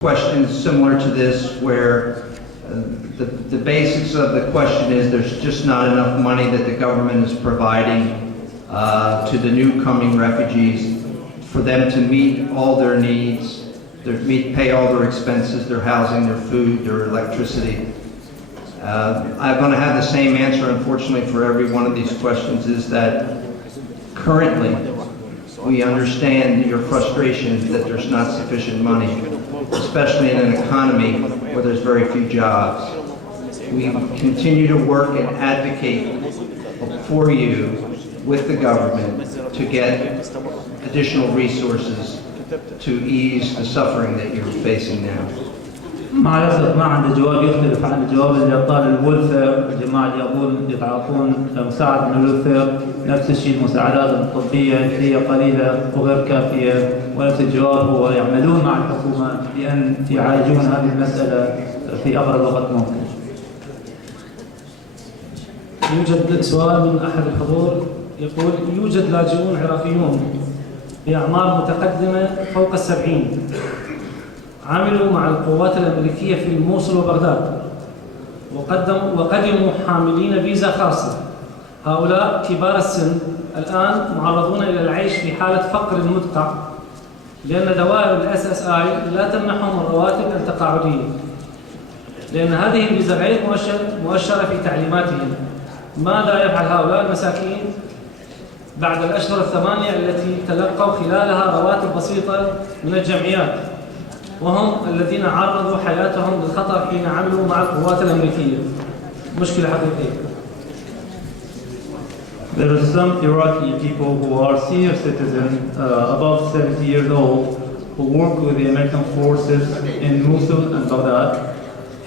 Questions similar to this where the basics of the question is there's just not enough money that the government is providing to the new coming refugees for them to meet all their needs, pay all their expenses, their housing, their food, their electricity. I'm going to have the same answer, unfortunately, for every one of these questions, is that currently we understand your frustration that there's not sufficient money, especially in an economy where there's very few jobs. We continue to work and advocate for you with the government to get additional resources to ease the suffering that you're facing now. مع الأسف ما عنده جواب يختلف عن الجواب اللي أعطاه الويلفير، الجماعة اللي يقول يتعاطون مساعدة من الويلفير، نفس الشيء المساعدات الطبية هي قليلة وغير كافية، ونفس الجواب هو يعملون مع الحكومة بأن يعالجون هذه المسألة في أقرب وقت ممكن. يوجد سؤال من أحد الحضور يقول: يوجد لاجئون عراقيون بأعمار متقدمة فوق 70 عملوا مع القوات الامريكية في الموصل وبغداد وقدموا حاملين فيزا خاصة. هؤلاء كبار السن الآن معرضون إلى العيش في حالة فقر مدقع لأن دوائر SSI لا تمنحهم الرواتب التقاعدية، لأن هذه الفيزا غير مؤشرة في تعليماتهم. ماذا يفعل هؤلاء المساكين بعد الأشهر 8 التي تلقوا خلالها رواتب بسيطة من الجمعيات، وهم الذين عرضوا حياتهم للخطر حين عملوا مع القوات الأمريكية؟ مشكلة حقيقية. There are some Iraqi people who are senior citizens, above 70 years old, who work with the American forces in Mosul and Baghdad,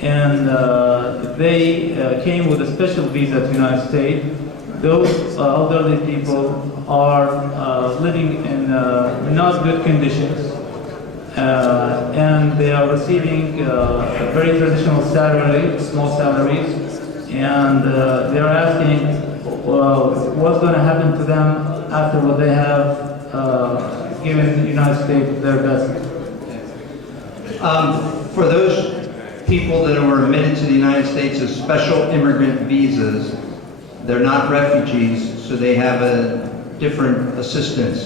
and they came with a special visa to the United States. Those elderly people are living in not good conditions, and they are receiving a very traditional salary, small salaries, and they are asking what's going to happen to them after what they have given the United States their best. For those people that were admitted to the United States as special immigrant visas, they're not refugees, so they have a different assistance.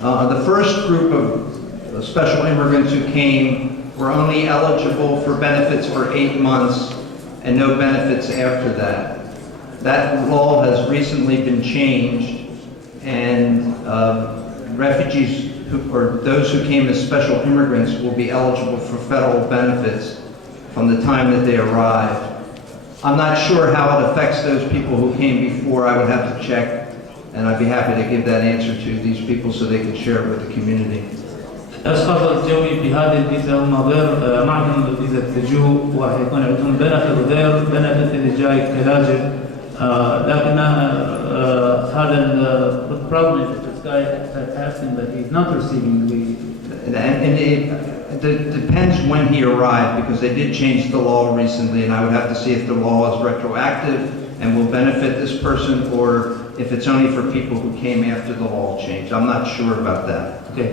The first group of special immigrants who came were only eligible for benefits for 8 months and no benefits after that. That law has recently been changed, and refugees or those who came as special immigrants will be eligible for federal benefits from the time that they arrive. I'm not sure how it affects those people who came before. I would have to check, and I'd be happy to give that answer to these people so they can share it with the community. الأشخاص الجوي بهذه الفيزا هم غير معهم فيزا اللجوء، وحيكون عندهم بنفيت غير بنفيت اللي جاي كلاجئ، لكن هذا probably this guy asked him that he's not receiving the. And it depends when he arrived, because they did change the law recently, and I would have to see if the law is retroactive and will benefit this person, or if it's only for people who came after the law changed. I'm not sure about that. Okay.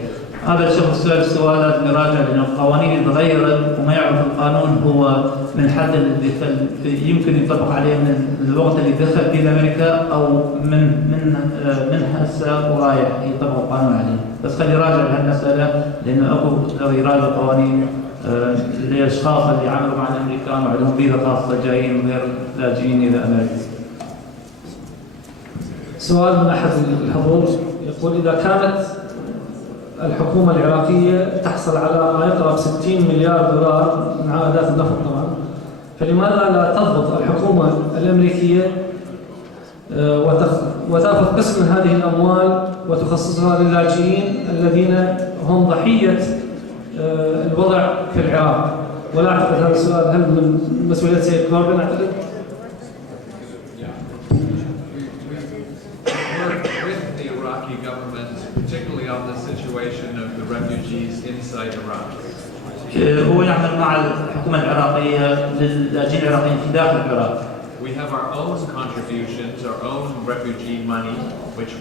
هذا الشخص سأل السؤال لازم يراجع، لأن القوانين تغيرت وما يعرف القانون هو من الحد اللي يمكن يطبق عليه من الوقت اللي دخل فيه أمريكا، أو من هسه ورايح يطبق القانون عليه. بس خلي يراجع بهالمسألة، لأنه أكو يراجع القوانين للأشخاص اللي عملوا مع الأمريكان وعندهم فيزا خاصة جايين غير لاجئين إلى أمريكا. سؤال من أحد الحضور يقول: إذا كانت الحكومة العراقية تحصل على ما يقرب 60 مليار دولار من عائدات النفط طبعا، فلماذا لا تضبط الحكومة الامريكية وتأخذ قسم من هذه الأموال وتخصصها للاجئين الذين هم ضحية الوضع في العراق؟ ولا أعتقد هذا السؤال هل من مسؤولية السيد كوربين أعتقد؟ particularly on the situation of the refugees inside Iraq. هو يعمل مع الحكومة العراقية للاجئين العراقيين في داخل العراق. We have our own contributions, our own refugee money, which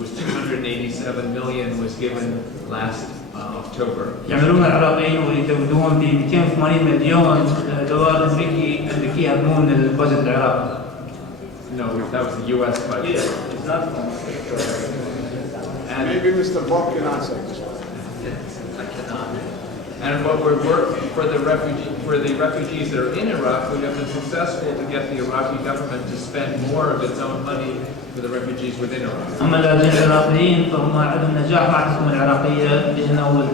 was 287 million was given last October. يعملون العراقيين ويزودون ب 280 مليون دولار امريكي يهضمون البجت العراقي. No, that was the U.S. budget. And, Maybe Mr. Bob can answer this one. and what we're working for the refugees that are in Iraq, we have been successful to get the Iraqi government to spend more of its own money for the refugees within Iraq. اما اللاجئين العراقيين فهم عندهم نجاح مع الحكومه العراقيه لانه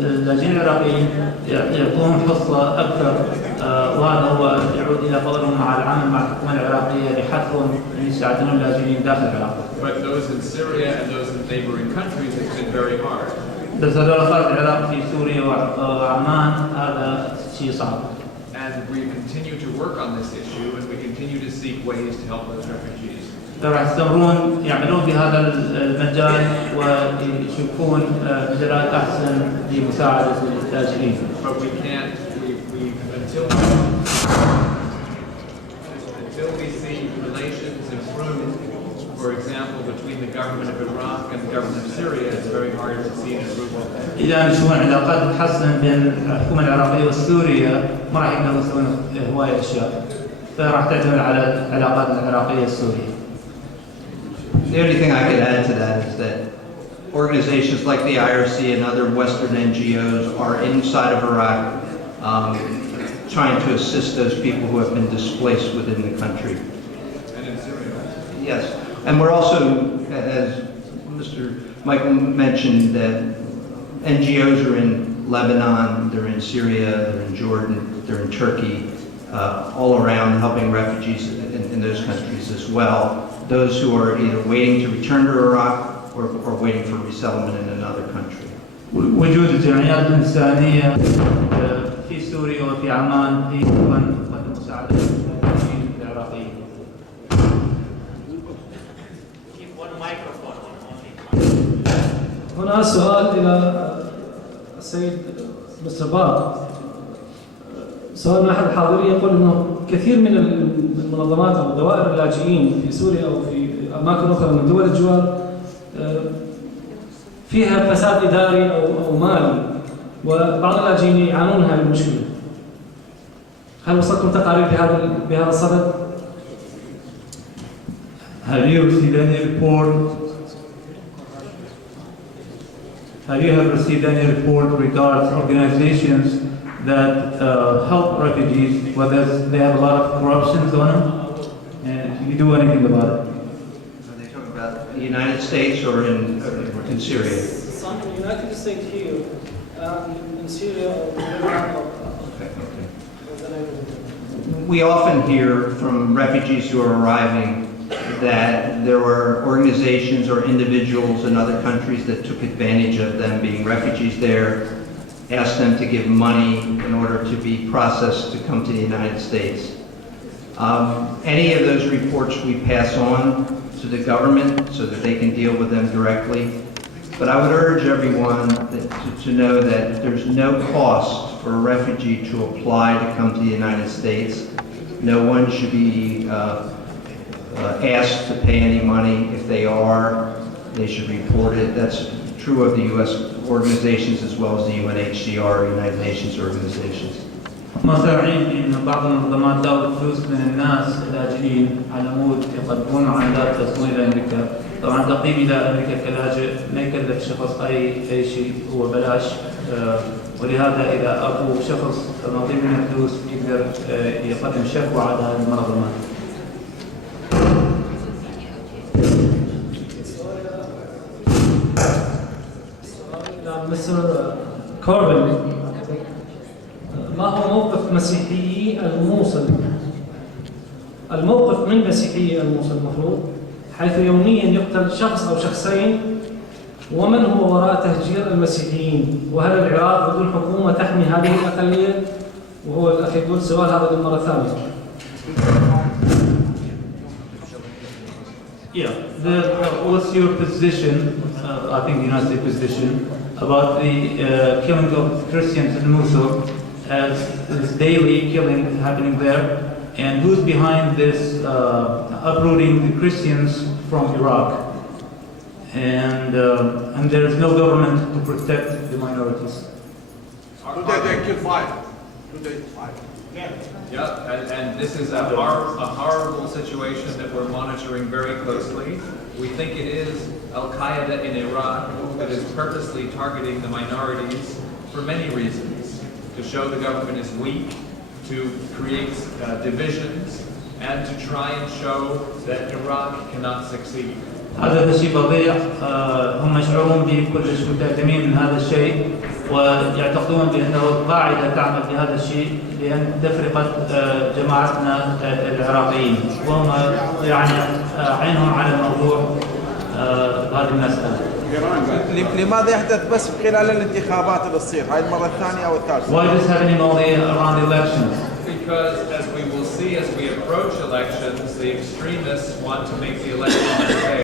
اللاجئين العراقيين يعطوهم حصه اكثر وهذا هو يعود الى فضلهم مع العمل مع الحكومه العراقيه لحثهم ان يساعدون اللاجئين داخل العراق. But those in Syria and those in neighboring countries, it's been very hard. بس هذول خارج العراق في سوريا وعمان هذا شيء صعب. And we continue to work on this issue, and we continue to seek ways to help those refugees. راح يستمرون يعملون بهذا المجال ويشوفون مجالات احسن لمساعده اللاجئين. But we can't, until we see relations improve, for example, between the government of Iraq and the government of Syria, it's very hard to see an improvement. إذا نشوفون علاقات تتحسن بين الحكومة العراقية والسورية ما راح يقدروا يسوون هواية أشياء، فراح تعتمد على العلاقات العراقية السورية. The only thing I could add to that is that organizations like the IRC and other Western NGOs are inside of Iraq trying to assist those people who have been displaced within the country. And in Syria. Yes, and we're also, as Mr. Michael mentioned, that NGOs are in Lebanon, they're in Syria, they're in Jordan, they're in Turkey, all around helping refugees in those countries as well. Those who are either waiting to return to Iraq or waiting for resettlement in another country. وجود الجمعيات الإنسانية في سوريا وفي عمان هي تقدم مساعدة للمواطنين العراقيين. هنا سؤال إلى السيد مستر باب. سؤال من أحد الحاضرين يقول أنه كثير من المنظمات أو دوائر اللاجئين في سوريا أو في أماكن أخرى من دول الجوار فيها فساد إداري أو مالي، وبعض اللاجئين يعانون من هذه المشكلة. هل وصلتم تقارير بهذا الصدد؟ Have you received any report? Have you received any report regarding organizations that help refugees, whether they have a lot of corruption on them, and do you do anything about it? Are they talking about the United States or in Syria? Some in the United States here, in Syria or Lebanon. We often hear from refugees who are arriving that there were organizations or individuals in other countries that took advantage of them being refugees there, asked them to give money in order to be processed to come to the United States. Any of those reports we pass on to the government so that they can deal with them directly. But I would urge everyone to know that there's no cost for a refugee to apply to come to the United States. No one should be asked to pay any money. If they are, they should report it. That's true of the U.S. organizations as well as the UNHCR, United Nations organizations. ما سامعين ان بعض المنظمات تاخذ فلوس من الناس اللاجئين على مود يقدمون معاملات تسويق الى امريكا. طبعا تقديم الى امريكا كلاجئ ما يكلف شخص اي شيء، هو بلاش، ولهذا اذا اكو شخص نعطيه منه فلوس يقدر يقدم شكوى على هذه المنظمات. مستر كوربن، ما هو موقف مسيحيي الموصل؟ الموقف من مسيحيي الموصل المفروض، حيث يوميا يقتل شخص أو شخصين، ومن هو وراء تهجير المسيحيين؟ وهل العراق بدون حكومة تحمي هذه الأقلية؟ وهو الأخ يقول سؤال هذا للمرة الثانية. Yeah, what's your position, I think the United States position, about the killing of Christians in Mosul, as this daily killing happening there, and who's behind this uprooting the Christians from Iraq? And there is no government to protect the minorities. Today they kill 5. Today 5. Yeah, and this is a horrible situation that we're monitoring very closely. We think it is Al-Qaeda in Iraq that is purposely targeting the minorities for many reasons. To show the government is weak, to create divisions, and to try and show that Iraq cannot succeed. هذا الشيء فظيع. هم يشعرون بكلش متألمين من هذا الشيء ويعتقدون بأنه القاعدة تعمل بهذا الشيء لأن تفرقة جماعتنا العراقيين وهم يعني عينهم على الموضوع هذه المسألة. لماذا يحدث بس خلال الانتخابات اللي تصير هاي المرة الثانية أو الثالثة؟ Why is this happening only around the elections? Because as we will see as we approach elections, the extremists want to make the elections fair.